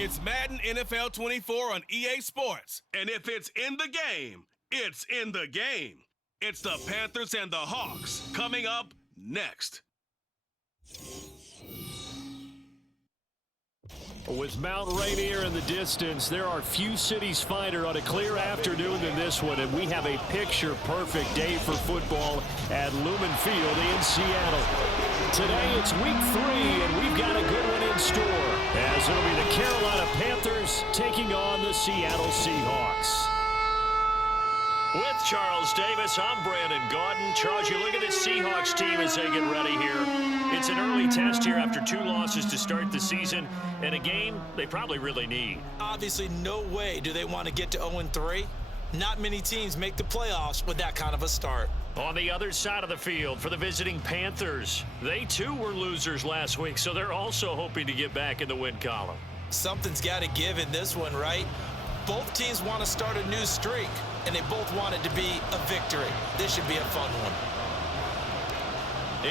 It's Madden NFL 24 on EA Sports. And if it's in the game, it's in the game. It's the Panthers and the Hawks coming up next. With Mount Rainier in the distance, there are few cities finer on a clear afternoon than this one, and we have a picture-perfect day for football at Lumen Field in Seattle. Today it's week 3, and we've got a good one in store, as it'll be the Carolina Panthers taking on the Seattle Seahawks. With Charles Davis, I'm Brandon Gaudin. Charles, you look at this Seahawks team as they get ready here. It's an early test here after 2 losses to start the season, and a game they probably really need. Obviously, no way do they want to get to 0-3. Not many teams make the playoffs with that kind of a start. On the other side of the field for the visiting Panthers, they too were losers last week, so they're also hoping to get back in the win column. Something's got to give in this one, right? Both teams want to start a new streak, and they both want it to be a victory. This should be a fun one.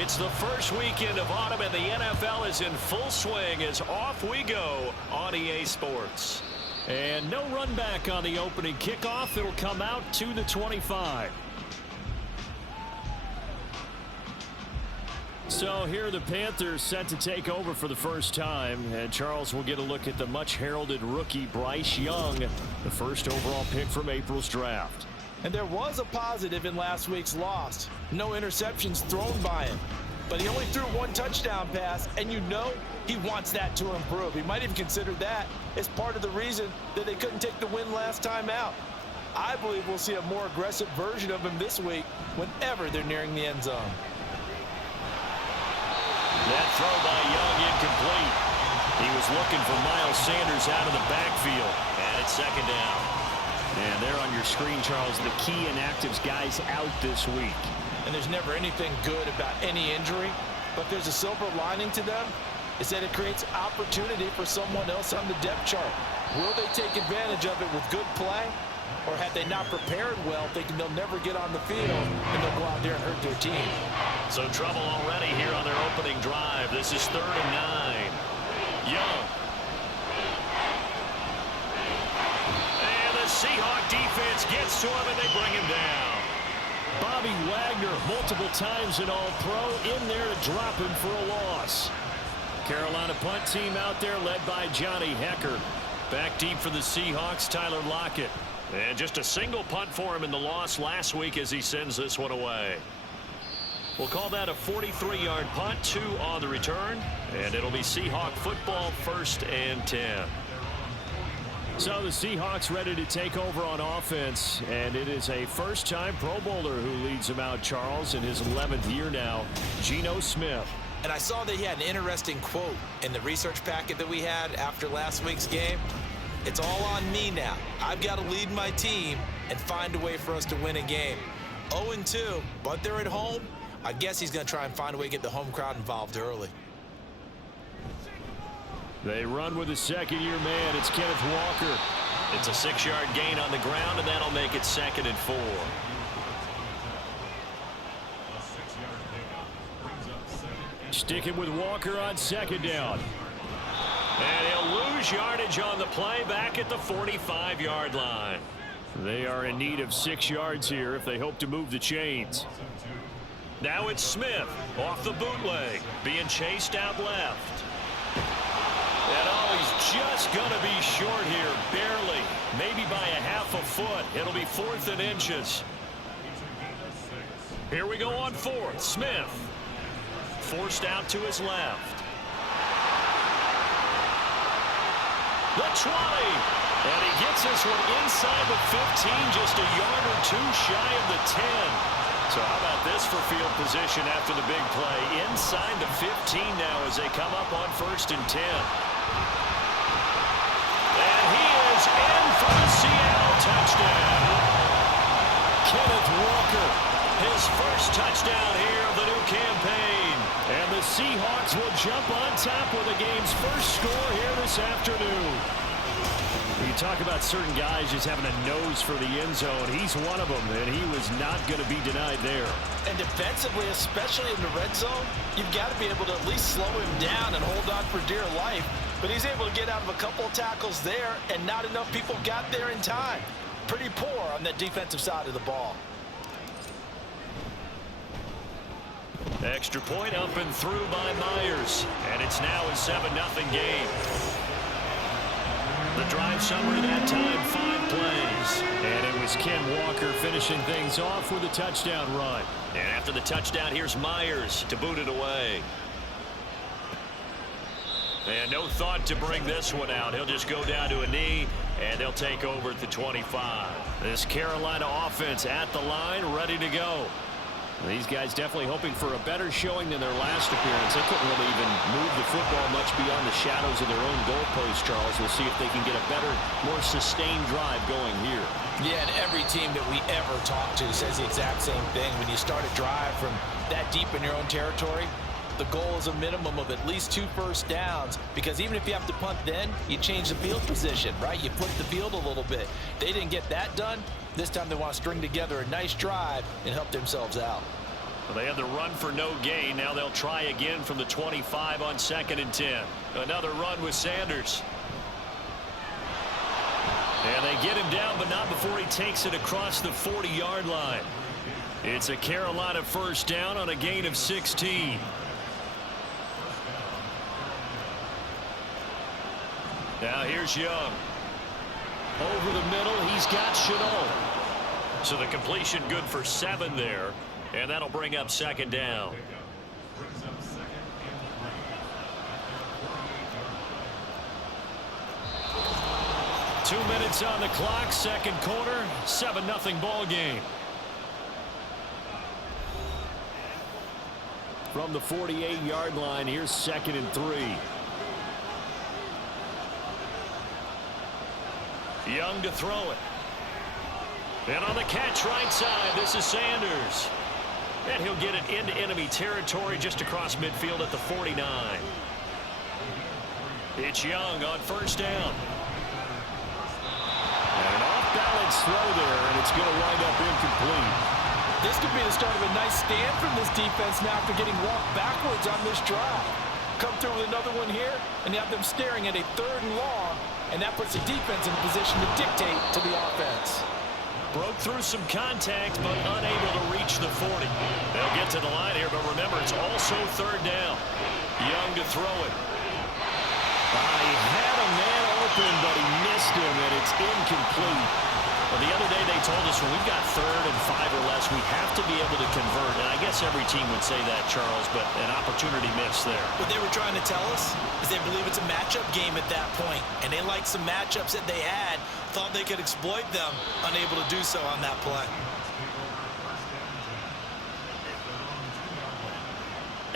It's the first weekend of autumn, and the NFL is in full swing as off we go on EA Sports. And no run back on the opening kickoff. It'll come out to the 25. So here are the Panthers set to take over for the first time. And Charles will get a look at the much-heralded rookie Bryce Young, the first overall pick from April's draft. And there was a positive in last week's loss. No interceptions thrown by him. But he only threw 1 touchdown pass, and you know he wants that to improve. He might even consider that as part of the reason that they couldn't take the win last time out. I believe we'll see a more aggressive version of him this week whenever they're nearing the end zone. That throw by Young incomplete. He was looking for Miles Sanders out of the backfield. And it's second down. And there on your screen, Charles, the key inactives guys out this week. And there's never anything good about any injury, but there's a silver lining to them, is that it creates opportunity for someone else on the depth chart. Will they take advantage of it with good play? Or have they not prepared well, thinking they'll never get on the field, and they'll go out there and hurt their team? So trouble already here on their opening drive. This is 3rd and 9. Young. And the Seahawk defense gets to him, and they bring him down. Bobby Wagner, multiple times an All-Pro, in there to drop him for a loss. Carolina punt team out there led by Johnny Hecker. Back deep for the Seahawks, Tyler Lockett. And just a single punt for him in the loss last week as he sends this one away. We'll call that a 43-yard punt, 2 on the return. And it'll be Seahawk football, 1st and 10. So the Seahawks ready to take over on offense. And it is a first-time Pro Bowler who leads them out, Charles, in his 11th year now, Geno Smith. And I saw that he had an interesting quote in the research packet that we had after last week's game. It's all on me now. I've got to lead my team and find a way for us to win a game. 0-2, but they're at home. I guess he's going to try and find a way to get the home crowd involved early. They run with a second-year man. It's Kenneth Walker. It's a 6-yard gain on the ground, and that'll make it 2nd and 4. Sticking with Walker on 2nd down. And he'll lose yardage on the play back at the 45-yard line. They are in need of 6 yards here if they hope to move the chains. Now it's Smith off the bootleg, being chased out left. And he's just going to be short here, barely, maybe by a half a foot. It'll be 4th and inches. Here we go on 4th. Smith forced out to his left. The 20, and he gets this one inside the 15, just a yard or 2 shy of the 10. So how about this for field position after the big play? Inside the 15 now as they come up on 1st and 10. And he is in for the Seattle touchdown. Kenneth Walker, his first touchdown here of the new campaign. And the Seahawks will jump on top with the game's first score here this afternoon. You talk about certain guys just having a nose for the end zone. He's one of them, and he was not going to be denied there. And defensively, especially in the red zone, you've got to be able to at least slow him down and hold on for dear life. but he's able to get out of a couple of tackles there, and not enough people got there in time. Pretty poor on the defensive side of the ball. Extra point up and through by Myers, and it's now a 7-0 game. The drive summary that time, 5 plays. And it was Ken Walker finishing things off with a touchdown run. And after the touchdown, here's Myers to boot it away. And no thought to bring this one out. He'll just go down to a knee, and they'll take over at the 25. This Carolina offense at the line, ready to go. These guys definitely hoping for a better showing than their last appearance. They couldn't really even move the football much beyond the shadows of their own goalpost, Charles. We'll see if they can get a better, more sustained drive going here. Yeah, and every team that we ever talk to says the exact same thing. When you start a drive from that deep in your own territory, the goal is a minimum of at least 2 first downs, because even if you have to punt then, you change the field position, right? You flip the field a little bit. They didn't get that done. This time they want to string together a nice drive and help themselves out. Well, they had the run for no gain. Now they'll try again from the 25 on 2nd and 10. Another run with Sanders. And they get him down, but not before he takes it across the 40-yard line. It's a Carolina first down on a gain of 16. Now here's Young. Over the middle, he's got Chenault. So the completion good for 7 there. And that'll bring up 2nd down. Two minutes on the clock, 2nd quarter, 7-0 ball game. From the 48-yard line, here's 2nd and 3. Young to throw it. And on the catch right side, this is Sanders. And he'll get it into enemy territory just across midfield at the 49. It's Young on first down. And an off-balance throw there, and it's going to wind up incomplete. This could be the start of a nice stand from this defense now after getting walked backwards on this drive. Come through with another one here, and you have them staring at a 3rd and long, and that puts the defense in a position to dictate to the offense. Broke through some contact, but unable to reach the 40. They'll get to the line here, but remember, it's also 3rd down. Young to throw it. He had a man open, but he missed him, and it's incomplete. Well, the other day they told us when we've got 3rd and 5 or less, we have to be able to convert. And I guess every team would say that, Charles, but an opportunity missed there. What they were trying to tell us is they believe it's a matchup game at that point, and they liked some matchups that they had, thought they could exploit them, unable to do so on that play.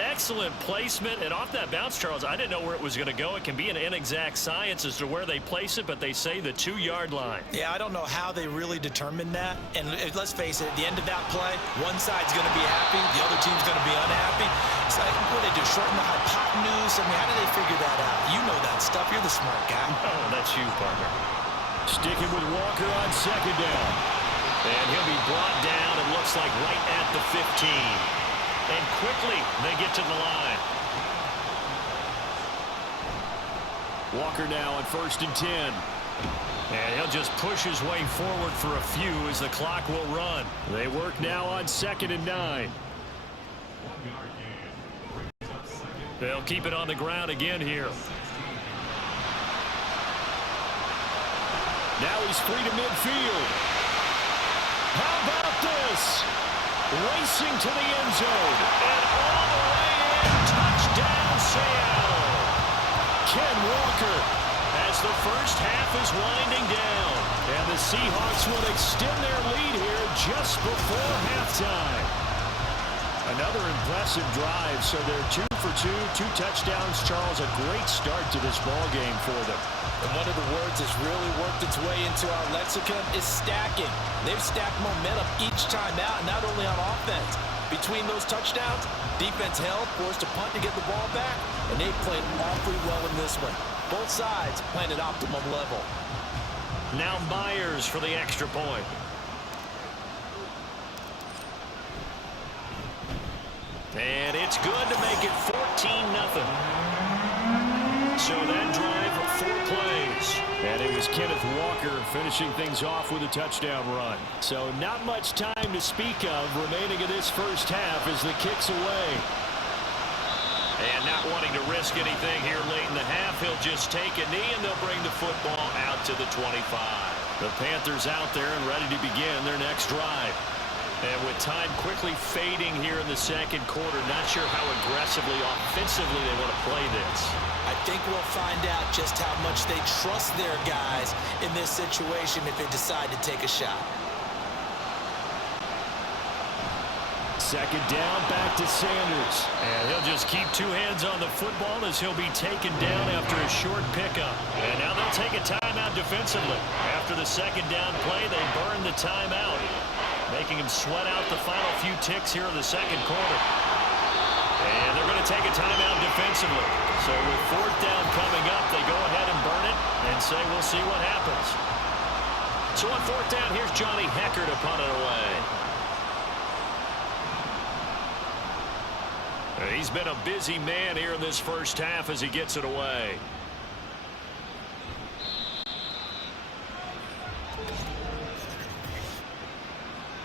Excellent placement, and off that bounce, Charles, I didn't know where it was going to go. It can be an inexact science as to where they place it, but they say the 2-yard line. Yeah, I don't know how they really determined that. And let's face it, at the end of that play, one side's going to be happy, the other team's going to be unhappy. It's like, what do they do, shorten the hypotenuse? I mean, how do they figure that out? You know that stuff. You're the smart guy. Oh, that's you, partner. Sticking with Walker on 2nd down. And he'll be brought down, it looks like right at the 15. And quickly, they get to the line. Walker now on 1st and 10. And he'll just push his way forward for a few as the clock will run. They work now on 2nd and 9. They'll keep it on the ground again here. Now he's free to midfield. How about this? Racing to the end zone. And all the way in. Touchdown, Seattle. Ken Walker as the first half is winding down. And the Seahawks will extend their lead here just before halftime. Another impressive drive. So they're 2 for 2, 2 touchdowns. Charles, a great start to this ball game for them. And one of the words that's really worked its way into our lexicon is stacking. They've stacked momentum each time out, and not only on offense. Between those touchdowns, defense held, forced to punt to get the ball back, and they played awfully well in this one. Both sides playing at optimum level. Now Myers for the extra point. And it's good to make it 14-0. So that drive And it was Kenneth Walker finishing things off with a touchdown run. So not much time to speak of remaining in this first half as the kick's away. And not wanting to risk anything here late in the half, he'll just take a knee and they'll bring the football out to the 25. The Panthers out there and ready to begin their next drive. And with time quickly fading here in the second quarter, not sure how aggressively, offensively they want to play this. I think we'll find out just how much they trust their guys in this situation if they decide to take a shot. Second down, back to Sanders. And he'll just keep two hands on the football as he'll be taken down after a short pickup. And now they'll take a timeout defensively. After the second down play, they burn the timeout, making him sweat out the final few ticks here in the second quarter. And they're going to take a timeout defensively. So with fourth down coming up, they go ahead and burn it and say we'll see what happens. So on fourth down, here's Johnny Hecker to punt it away. He's been a busy man here in this first half as he gets it away.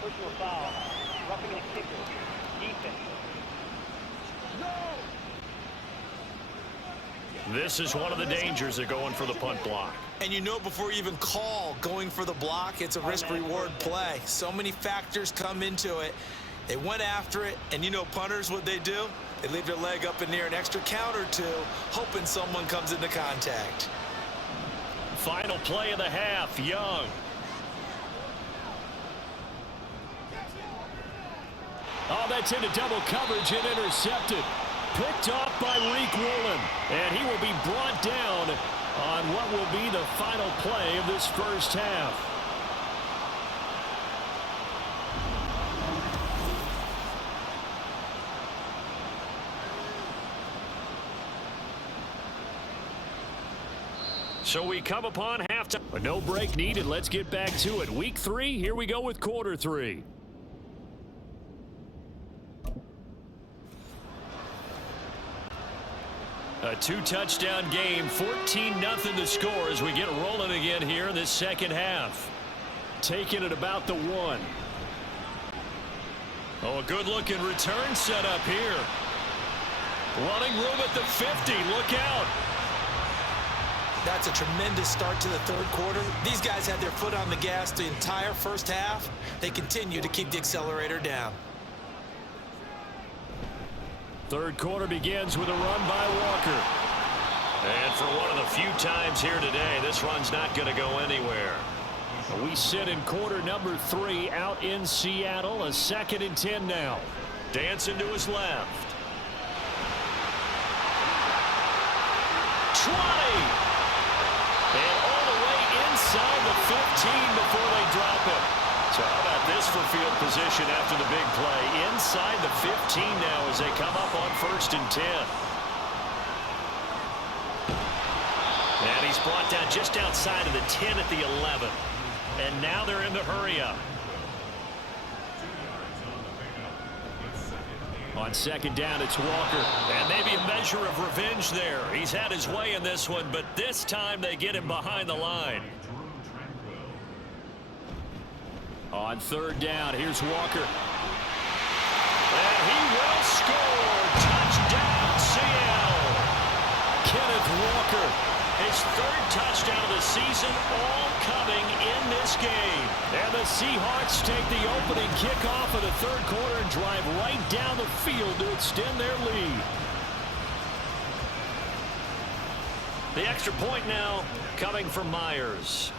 Personal foul, roughing the kicker, defense. This is one of the dangers of going for the punt block. And you know before you even call going for the block, it's a risk-reward play. So many factors come into it. They went after it, and you know punters, what they do? They leave their leg up in the air an extra count or two, hoping someone comes into contact. Final play of the half, Young. Oh, that's into double coverage and intercepted. Picked off by Reek Woolen. And he will be brought down on what will be the final play of this first half. So we come upon halftime. But no break needed. Let's get back to it. Week 3, here we go with quarter 3. A two-touchdown game, 14-0 the score as we get rolling again here in this second half. Taking it about the 1. Oh, a good-looking return set up here. Running room at the 50. Look out. That's a tremendous start to the third quarter. These guys had their foot on the gas the entire first half. They continue to keep the accelerator down. Third quarter begins with a run by Walker. And for one of the few times here today, this run's not going to go anywhere. We sit in quarter number 3 out in Seattle. A 2nd and 10 now. Dancing to his left. 20. And all the way inside the 15 before they drop him. So how about this for field position after the big play? Inside the 15 now as they come up on 1st and 10. And he's brought down just outside of the 10 at the 11. And now they're in the hurry up. On 2nd down, it's Walker. And maybe a measure of revenge there. He's had his way in this one, but this time they get him behind the line. On 3rd down, here's Walker. And he will score. Touchdown, Seattle. Kenneth Walker. His 3rd touchdown of the season, all coming in this game. And the Seahawks take the opening kickoff of the 3rd quarter and drive right down the field to extend their lead. The extra point now coming from Myers.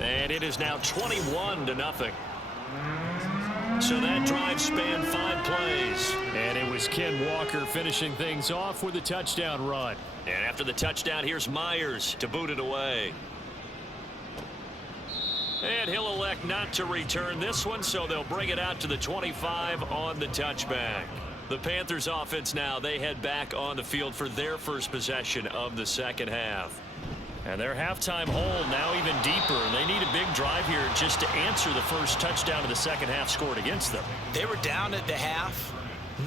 And it is now 21-0. So that drive spanned 5 plays. And it was Ken Walker finishing things off with a touchdown run. And after the touchdown, here's Myers to boot it away. And he'll elect not to return this one, so they'll bring it out to the 25 on the touchback. The Panthers offense now, they head back on the field for their first possession of the second half. And their halftime hole now even deeper. And they need a big drive here just to answer the first touchdown of the second half scored against them. They were down at the half.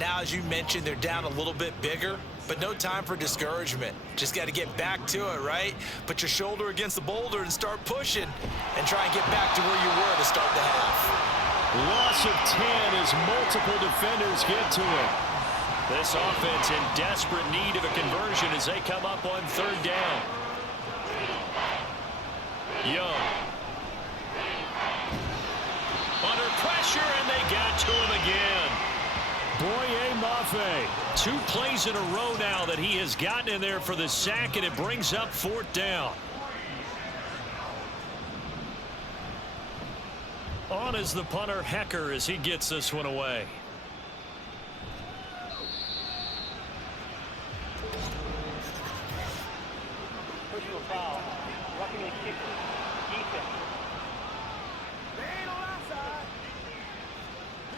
Now, as you mentioned, they're down a little bit bigger. but no time for discouragement. Just got to get back to it, right? Put your shoulder against the boulder and start pushing and try and get back to where you were to start the half. Loss of 10 as multiple defenders get to it. This offense in desperate need of a conversion as they come up on third down. Young. Under pressure, and they got to him again. Boye Mafe. 2 plays in a row now that he has gotten in there for the sack, and it brings up fourth down. On is the punter, Hecker, as he gets this one away. Personal foul. Roughing the kicker. Defense.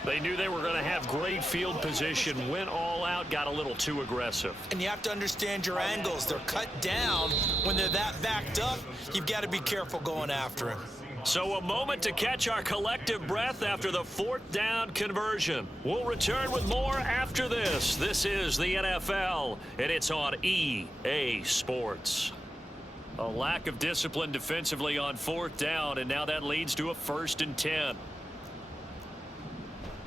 They knew they were going to have great field position, went all out, got a little too aggressive. And you have to understand your angles. They're cut down. When they're that backed up, you've got to be careful going after him. So a moment to catch our collective breath after the fourth down conversion. We'll return with more after this. This is the NFL, and it's on EA Sports. A lack of discipline defensively on fourth down, and now that leads to a 1st and 10.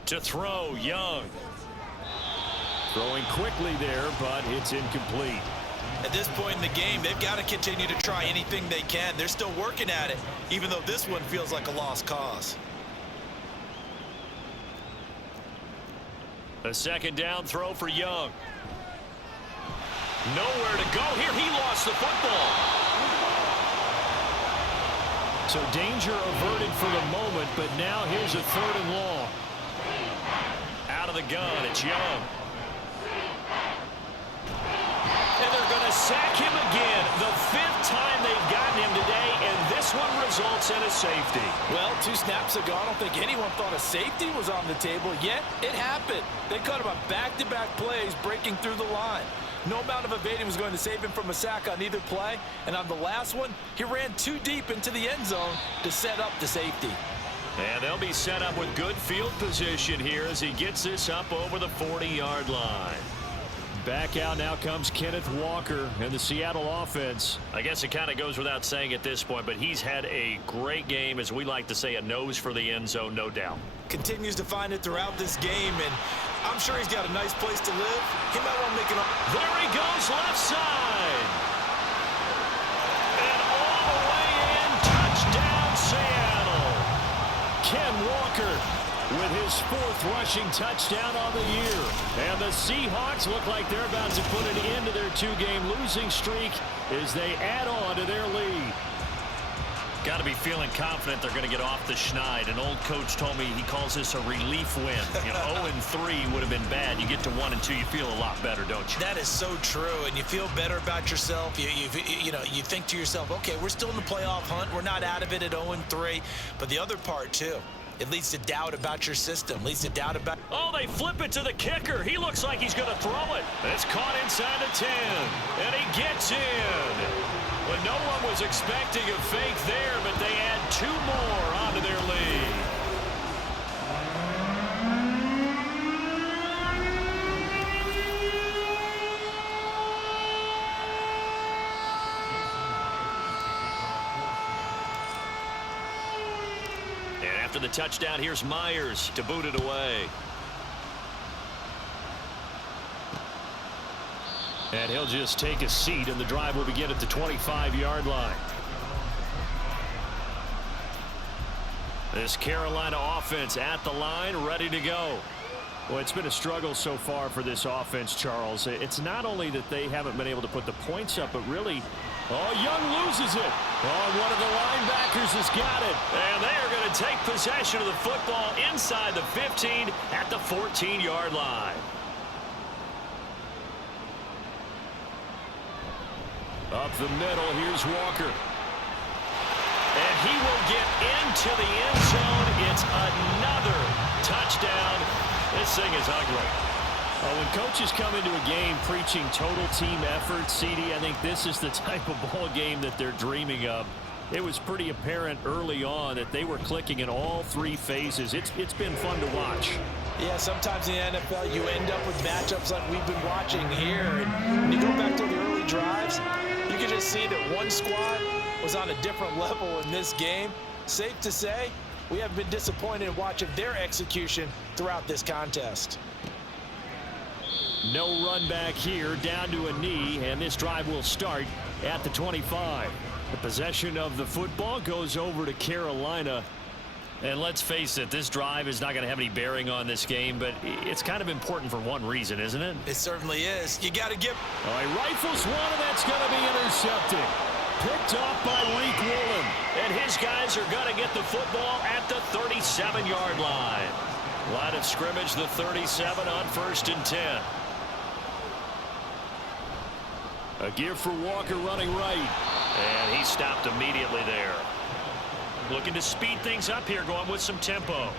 To throw, Young. Throwing quickly there, but it's incomplete. At this point in the game, they've got to continue to try anything they can. They're still working at it, even though this one feels like a lost cause. A 2nd down throw for Young. Nowhere to go here. He lost the football. So danger averted for the moment, but now here's a 3rd and long. Out of the gun, it's Young. And they're going to sack him again. The 5th time they've gotten him today, and this one results in a safety. Well, 2 snaps ago, I don't think anyone thought a safety was on the table, yet it happened. They caught him on back-to-back plays breaking through the line. No amount of evading was going to save him from a sack on either play, and on the last one, he ran too deep into the end zone to set up the safety. And they'll be set up with good field position here as he gets this up over the 40-yard line. Back out now comes Kenneth Walker and the Seattle offense. I guess it kind of goes without saying at this point, but he's had a great game, as we like to say, a nose for the end zone, no doubt. Continues to find it throughout this game, and I'm sure he's got a nice place to live. He might want to make it up. There he goes, left side. And all the way in, touchdown Seattle. Ken Walker with his 4th rushing touchdown on the year. And the Seahawks look like they're about to put an end to their 2-game losing streak as they add on to their lead. Got to be feeling confident they're going to get off the schneid. An old coach told me he calls this a relief win. 0-3 would have been bad. You get to 1-2, you feel a lot better, don't you? That is so true, and you feel better about yourself. You think to yourself, okay, we're still in the playoff hunt. We're not out of it at 0-3. But the other part, too, it leads to doubt about your system, leads to doubt about... Oh, they flip it to the kicker. He looks like he's going to throw it. It's caught inside the 10, and he gets in. But no one was expecting a fake there, but they add 2 more onto their lead. And after the touchdown, here's Myers to boot it away. And he'll just take a seat, and the drive will begin at the 25-yard line. This Carolina offense at the line, ready to go. Well, it's been a struggle so far for this offense, Charles. It's not only that they haven't been able to put the points up, but really, Young loses it. One of the linebackers has got it. And they are going to take possession of the football inside the 15 at the 14-yard line. Up the middle, here's Walker. And he will get into the end zone. It's another touchdown. This thing is ugly. When coaches come into a game preaching total team effort, CD, I think this is the type of ball game that they're dreaming of. It was pretty apparent early on that they were clicking in all 3 phases. It's been fun to watch. Yeah, sometimes in the NFL, you end up with matchups like we've been watching here. And when you go back to the early drives, you can just see that one squad was on a different level in this game. Safe to say, we have been disappointed in watching their execution throughout this contest. No run back here, down to a knee, and this drive will start at the 25. The possession of the football goes over to Carolina. And let's face it, this drive is not going to have any bearing on this game, but it's kind of important for one reason, isn't it? It certainly is. You got to give. All right, rifles one, and that's going to be intercepted. Picked off by Reek Woolen. And his guys are going to get the football at the 37-yard line. Line of scrimmage, the 37 on 1st and 10. A give for Walker running right. And he stopped immediately there. Looking to speed things up here, going with some tempo.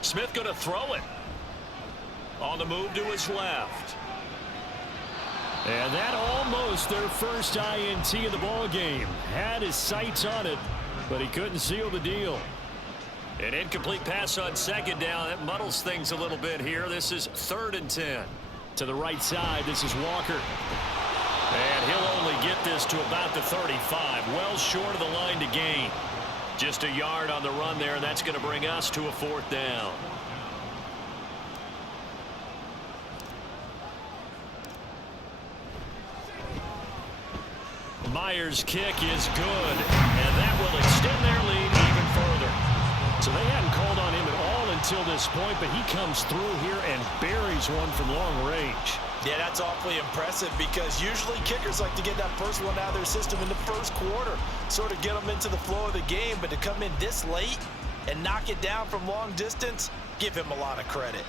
Smith going to throw it. On the move to his left. And that almost their first INT of the ball game. Had his sights on it, but he couldn't seal the deal. An incomplete pass on 2nd down. That muddles things a little bit here. This is 3rd and 10. To the right side, this is Walker. And he'll only get this to about the 35. Well short of the line to gain. Just a yard on the run there, and that's going to bring us to a 4th down. Myers' kick is good, and that will extend their lead even further. So they hadn't called on him at all until this point, but he comes through here and buries one from long range. Yeah, that's awfully impressive because usually kickers like to get that first one out of their system in the first quarter, sort of get them into the flow of the game, but to come in this late and knock it down from long distance, give him a lot of credit.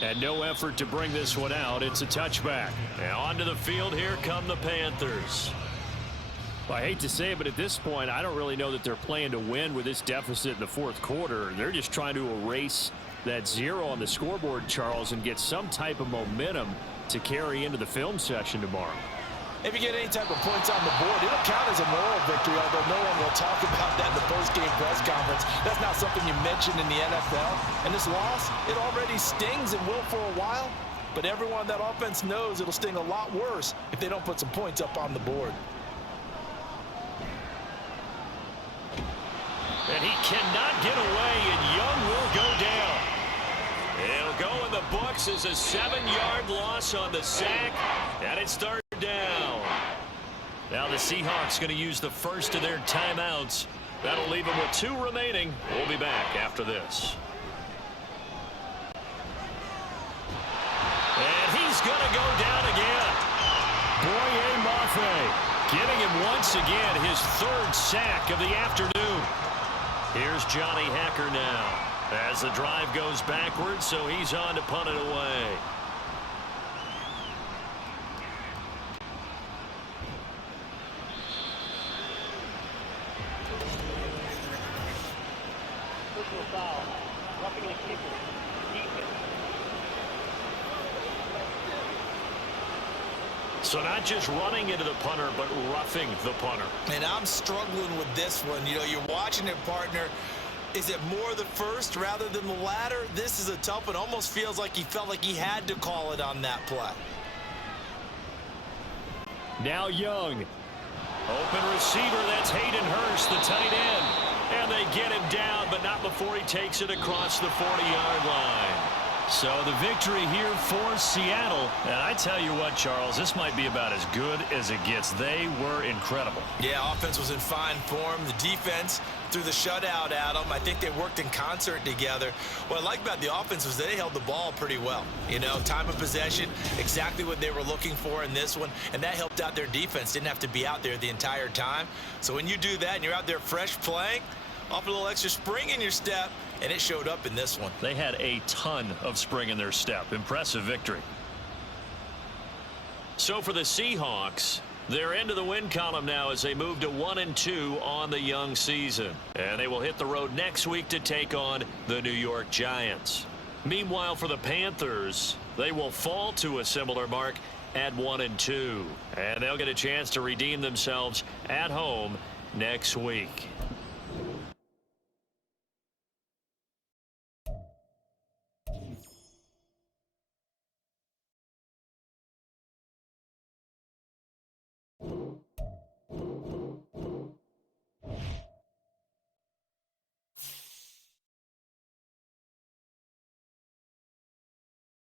And no effort to bring this one out. It's a touchback. And onto the field, here come the Panthers. Well, I hate to say it, but at this point, I don't really know that they're playing to win with this deficit in the 4th quarter. They're just trying to erase that 0 on the scoreboard, Charles, and get some type of momentum to carry into the film session tomorrow. If you get any type of points on the board, it'll count as a moral victory, although no one will talk about that in the post-game press conference. That's not something you mentioned in the NFL. And this loss, it already stings and will for a while, but everyone on that offense knows it'll sting a lot worse if they don't put some points up on the board. And he cannot get away, and Young will go down. It'll go in the books as a 7-yard loss on the sack, and it's 3rd down. Now the Seahawks going to use the first of their timeouts. That'll leave them with 2 remaining. We'll be back after this. And he's going to go down again. Boye Mafe Giving him once again his 3rd sack of the afternoon. Here's Johnny Hacker now as the drive goes backwards, so he's on to punt it away. Personal foul. Roughing the kicker. Defense. So not just running into the punter, but roughing the punter. And I'm struggling with this one. You know, you're watching it, partner. Is it more the first rather than the latter? This is a tough one. Almost feels like he felt like he had to call it on that play. now Young. Open receiver, that's Hayden Hurst, the tight end. And they get him down, but not before he takes it across the 40-yard line. So the victory here for Seattle. And I tell you what, Charles, this might be about as good as it gets. They were incredible. Yeah, offense was in fine form. The defense threw the shutout at them. I think they worked in concert together. What I like about the offense was they held the ball pretty well. You know, time of possession, exactly what they were looking for in this one. And that helped out their defense. Didn't have to be out there the entire time. So when you do that and you're out there fresh playing, off a little extra spring in your step, and it showed up in this one. They had a ton of spring in their step. Impressive victory. So for the Seahawks, they're into the win column now as they move to 1-2 on the young season. And they will hit the road next week to take on the New York Giants. Meanwhile, for the Panthers, they will fall to a similar mark at 1-2. And they'll get a chance to redeem themselves at home next week.